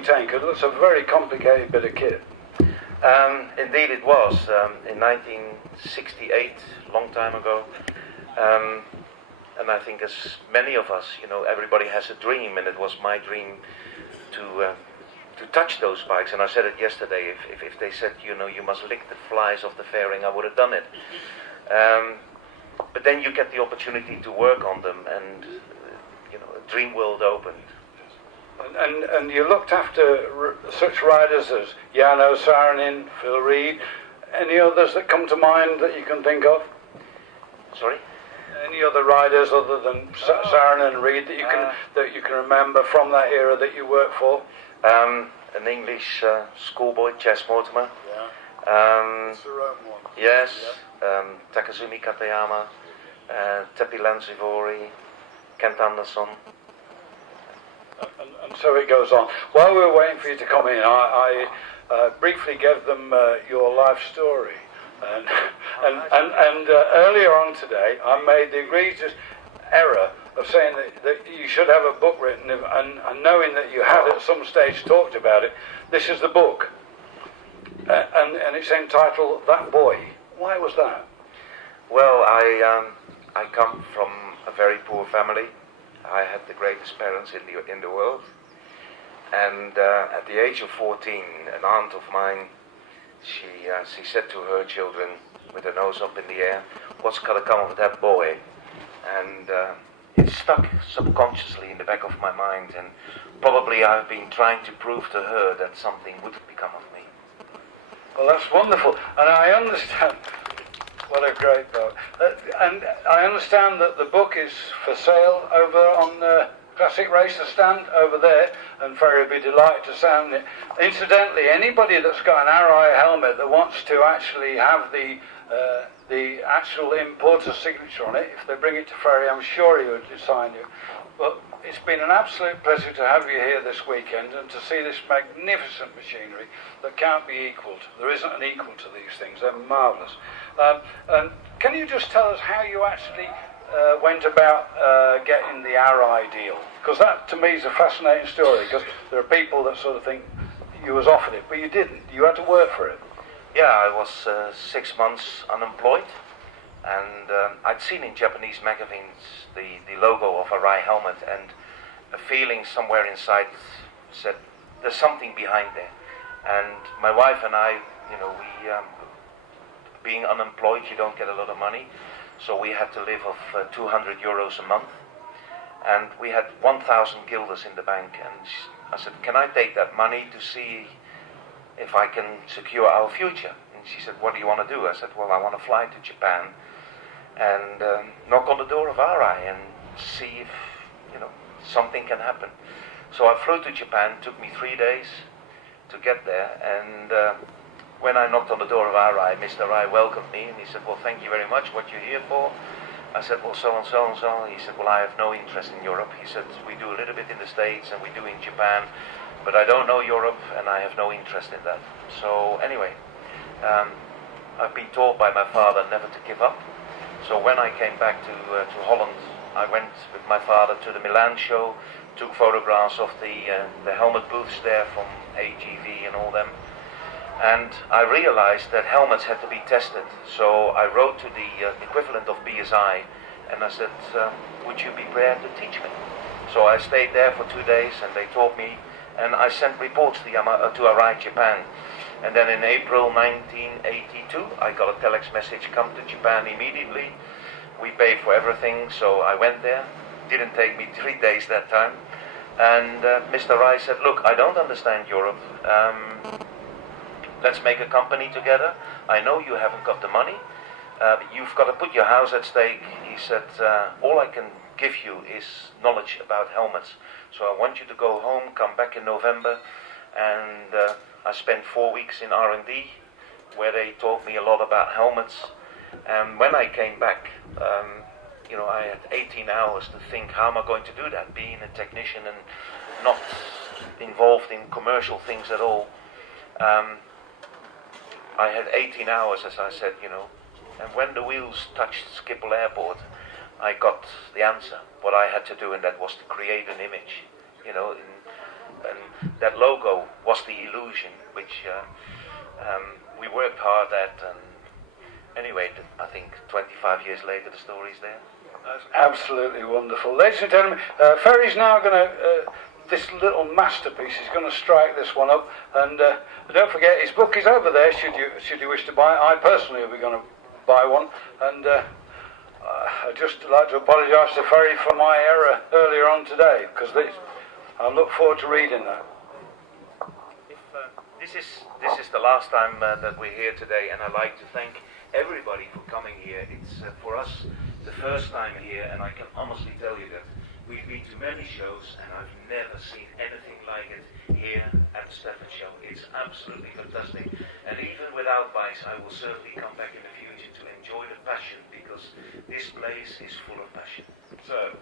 maintain? Because it's a very complicated bit of kit. Indeed it was. In 1968, long time ago. And I think as many of us, everybody has a dream, and it was my dream to touch those bikes. And I said it yesterday, if they said, you must lick the flies off the fairing, I would have done it. But then you get the opportunity to work on them, and a dream world opened. And you looked after such riders as Jarno Saarinen, Phil Reed. Any others that come to mind that you can think of? Sorry? Any other riders other than Saarinen and Reed that you can remember from that era that you worked for? An English schoolboy, Chess Mortimer. Yeah. That's the Rome one. Yes. Yeah. Takazumi Katayama, Tepi Lansivori, Kent Anderson. And so it goes on. While we were waiting for you to come in, I briefly gave them your life story. And earlier on today, I made the egregious error of saying that you should have a book written, and knowing that you had at some stage talked about it. This is the book, and it's entitled That Boy. Why was that? Well, I come from a very poor family. I had the greatest parents in the world, and at the age of 14, an aunt of mine, she said to her children, with her nose up in the air, "What's gonna come of that boy?" And it stuck subconsciously in the back of my mind, and probably I've been trying to prove to her that something would become of me. Well, that's wonderful, and I understand. What a great book. And I understand that the book is for sale over on the Classic Racer stand over there, and Ferry would be delighted to sound it. Incidentally, anybody that's got an Arai helmet that wants to actually have the actual importer's signature on it, if they bring it to Ferry, I'm sure he would sign you. But it's been an absolute pleasure to have you here this weekend and to see this magnificent machinery that can't be equalled. There isn't an equal to these things. They're marvellous. And can you just tell us how you actually went about getting the Arai deal? Because that, to me, is a fascinating story, because there are people that sort of think you was offered it, but you didn't. You had to work for it. Yeah, I was 6 months unemployed, and I'd seen in Japanese magazines the logo of a Arai helmet, and a feeling somewhere inside said, there's something behind there. And my wife and I, we, being unemployed, you don't get a lot of money, so we had to live off 200 euros a month, and we had 1,000 guilders in the bank, and I said, can I take that money to see if I can secure our future? And she said, what do you want to do? I said, well, I want to fly to Japan and knock on the door of Arai and see if, something can happen. So I flew to Japan. It took me 3 days to get there, and when I knocked on the door of Arai, Mr. Arai welcomed me, and he said, well, thank you very much. What you here for? I said, well, so and so and so. He said, well, I have no interest in Europe. He said, we do a little bit in the States and we do in Japan, but I don't know Europe and I have no interest in that. So anyway, I've been told by my father never to give up. So when I came back to Holland, I went with my father to the Milan show, took photographs of the helmet booths there from AGV and all them. And I realized that helmets had to be tested. So I wrote to the equivalent of BSI, and I said, would you be prepared to teach me? So I stayed there for 2 days, and they taught me, and I sent reports to Arai Japan. And then in April 1982, I got a telex message, come to Japan immediately. We pay for everything, so I went there. Didn't take me 3 days that time. And Mr. Arai said, look, I don't understand Europe. Let's make a company together. I know you haven't got the money. You've got to put your house at stake. He said, all I can give you is knowledge about helmets. So I want you to go home, come back in November. And I spent 4 weeks in R&D, where they taught me a lot about helmets. And when I came back, I had 18 hours to think, how am I going to do that? Being a technician and not involved in commercial things at all. I had 18 hours, as I said, and when the wheels touched Schiphol Airport, I got the answer, what I had to do, and that was to create an image. and that logo was the illusion, which we worked hard at. And anyway, I think 25 years later, the story's there. That's absolutely wonderful. Ladies and gentlemen, Ferry's now going to, this little masterpiece, he's going to strike this one up. And don't forget, his book is over there, should you wish to buy it. I personally will be going to buy one. And I'd just like to apologise to Ferry for my error earlier on today, because I look forward to reading that. This is the last time that we're here today, and I'd like to thank everybody for coming here. It's for us the first time here, and I can honestly tell you that we've been to many shows, and I've never seen anything like it here at the Stafford show. It's absolutely fantastic, and even without bikes, I will certainly come back in the future to enjoy the passion, because this place is full of passion. So.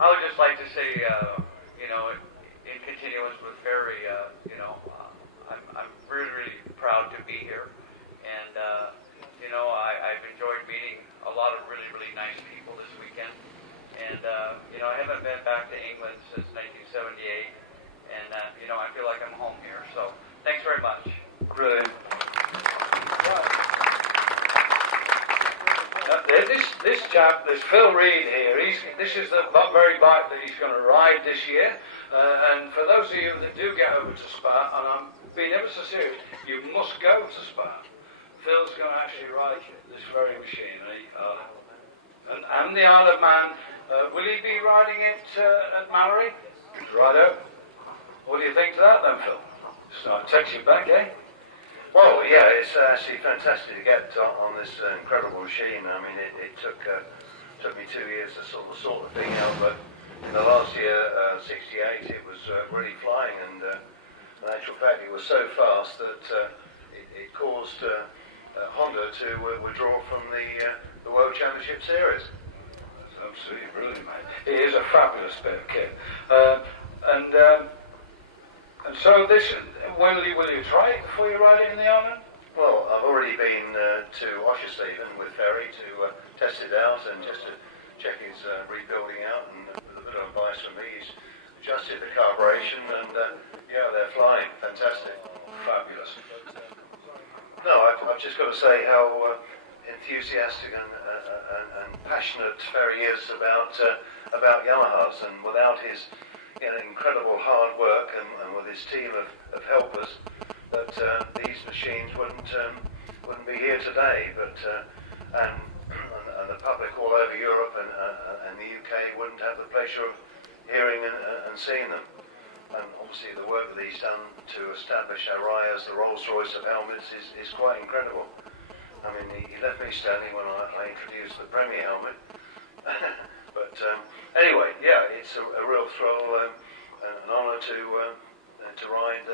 I would just like to say, in continuance with Ferry, I'm really, really proud to be here, and I've enjoyed meeting a lot of really, really nice people this weekend, and I haven't been back to England since 1978, and I feel like I'm home here. So thanks very much. Brilliant. This chap, this Phil Reed here, this is the very bike that he's going to ride this year. And for those of you that do get over to Spa, and I'm being ever so serious, you must go to Spa. Phil's going to actually ride this very machine. And the Isle of Man, will he be riding it at Mallory? Righto. What do you think to that then, Phil? So it takes you back, eh? Well, yeah, it's actually fantastic to get on this incredible machine. I mean, it took me 2 years to sort the thing out, but in the last year, 68, it was really flying, and in actual fact, it was so fast that it caused Honda to withdraw from the World Championship Series. That's absolutely brilliant, mate. It is a fabulous bit of kit. And so this, will you try it before you ride it in the island? Well, I've already been to Osherstephen with Ferry to test it out and just to check his rebuilding out, and with a bit of advice from me, he's adjusted the carburation, and yeah, they're flying. Fantastic. Fabulous. No, I've just got to say how enthusiastic and passionate Ferry is about Yamahas, and without his incredible hard work and with his team of helpers, that these machines wouldn't be here today. But and the public all over Europe and the UK wouldn't have the pleasure of hearing and seeing them. And obviously the work that he's done to establish Arai as the Rolls-Royce of helmets is quite incredible. I mean, he left me standing when I introduced the Premier helmet. But anyway, yeah, it's a real thrill and an honour to ride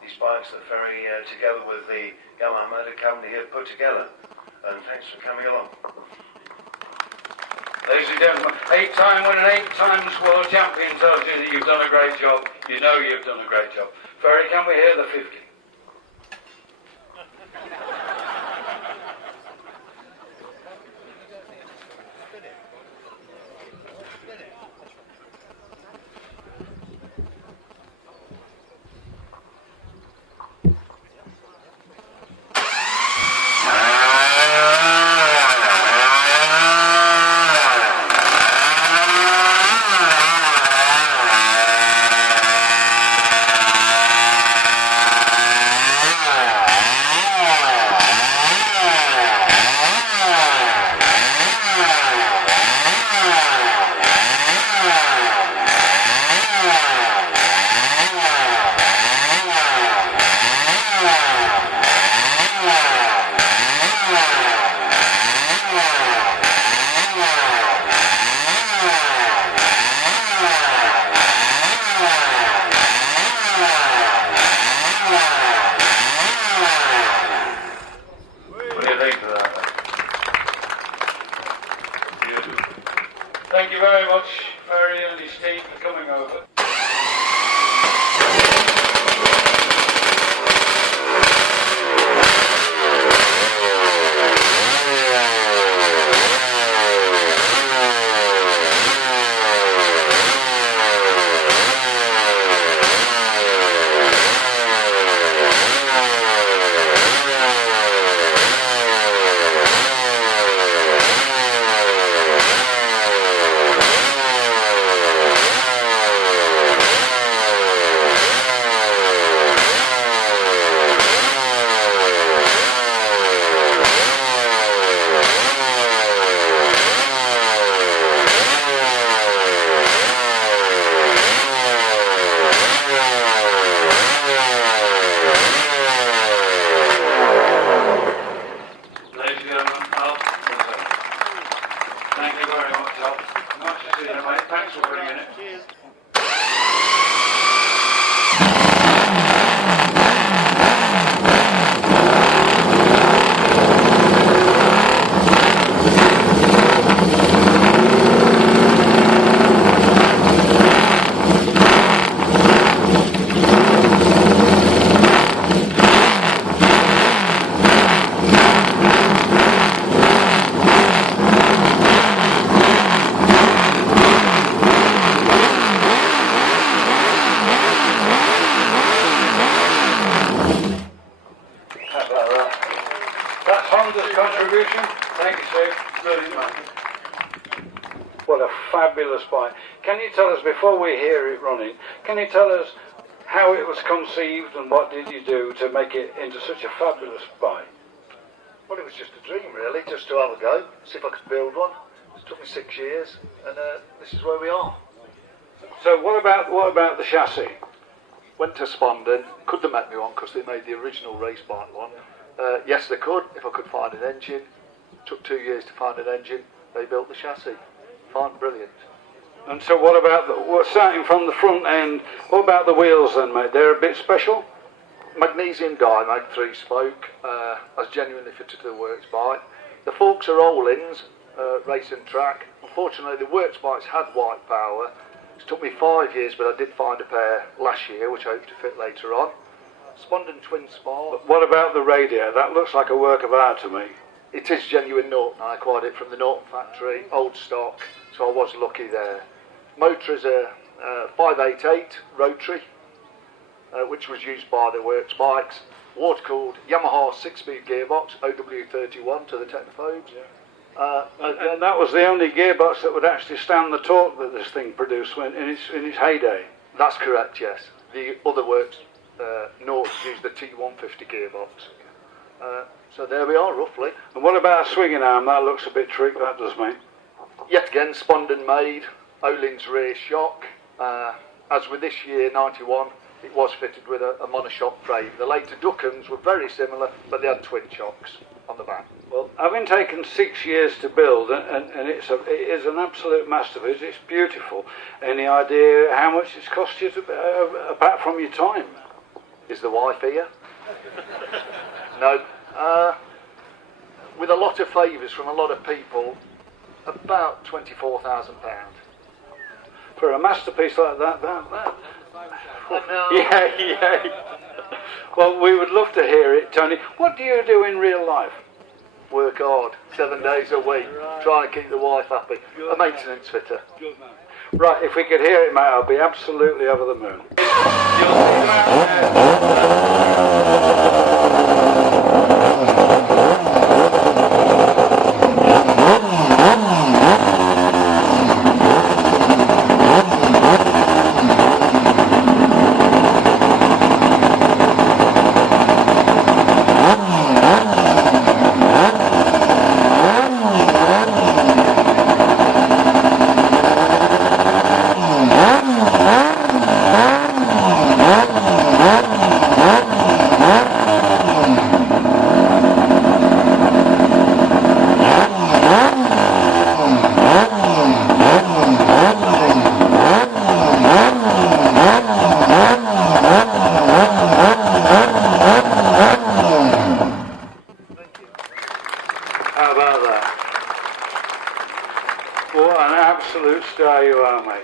these bikes that Ferry, together with the Yamaha Motor Company, have put together. And thanks for coming along. Ladies and gentlemen, 8-time winner, 8 times world champion tells you that you've done a great job. You know you've done a great job. Ferry, can we hear the 50? Brilliant, man. What a fabulous bike. Can you tell us, before we hear it running, can you tell us how it was conceived and what did you do to make it into such a fabulous bike? Well, it was just a dream, really, just to have a go, see if I could build one. It took me 6 years, and this is where we are. So what about the chassis? Went to Spondon, couldn't have met me one because they made the original race bike one. Yes, they could, if I could find an engine. Took 2 years to find an engine. They built the chassis. Fine, brilliant. And so what about, starting from the front end, what about the wheels then, mate? They're a bit special? Magnesium diamond 3-spoke, as genuinely fitted to the works bike. The forks are roll-ins, racing track. Unfortunately, the works bikes had white power. It took me 5 years, but I did find a pair last year, which I hope to fit later on. Spondon Twin Spar. What about the radio? That looks like a work of art to me. It is genuine Norton. I acquired it from the Norton factory, old stock, so I was lucky there. Motor is a 588 rotary, which was used by the works bikes. Water-cooled Yamaha 6-speed gearbox, OW31 to the technophobes. Yeah. And that was the only gearbox that would actually stand the torque that this thing produced in its heyday. That's correct, yes. The other works, Norton used the T150 gearbox. So there we are, roughly. And what about a swinging arm? That looks a bit trick, that does, mate. Yet again, Spondon made, Olin's rear shock. As with this year, 91, it was fitted with a monoshock frame. The later Duckens were very similar, but they had twin shocks on the back. Well, having taken 6 years to build, and it is an absolute masterpiece, it's beautiful. Any idea how much it's cost you, apart from your time? Is the wife here? No. With a lot of favours from a lot of people, about £24,000. For a masterpiece like that. Yeah. Well, we would love to hear it, Tony. What do you do in real life? Work hard, 7 days a week, try and keep the wife happy. A maintenance fitter. Good man. Right, if we could hear it, mate, I'll be absolutely over the moon.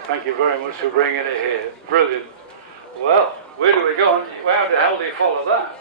Thank you very much for bringing it here. Brilliant. Well, where do we go? How the hell do you follow that?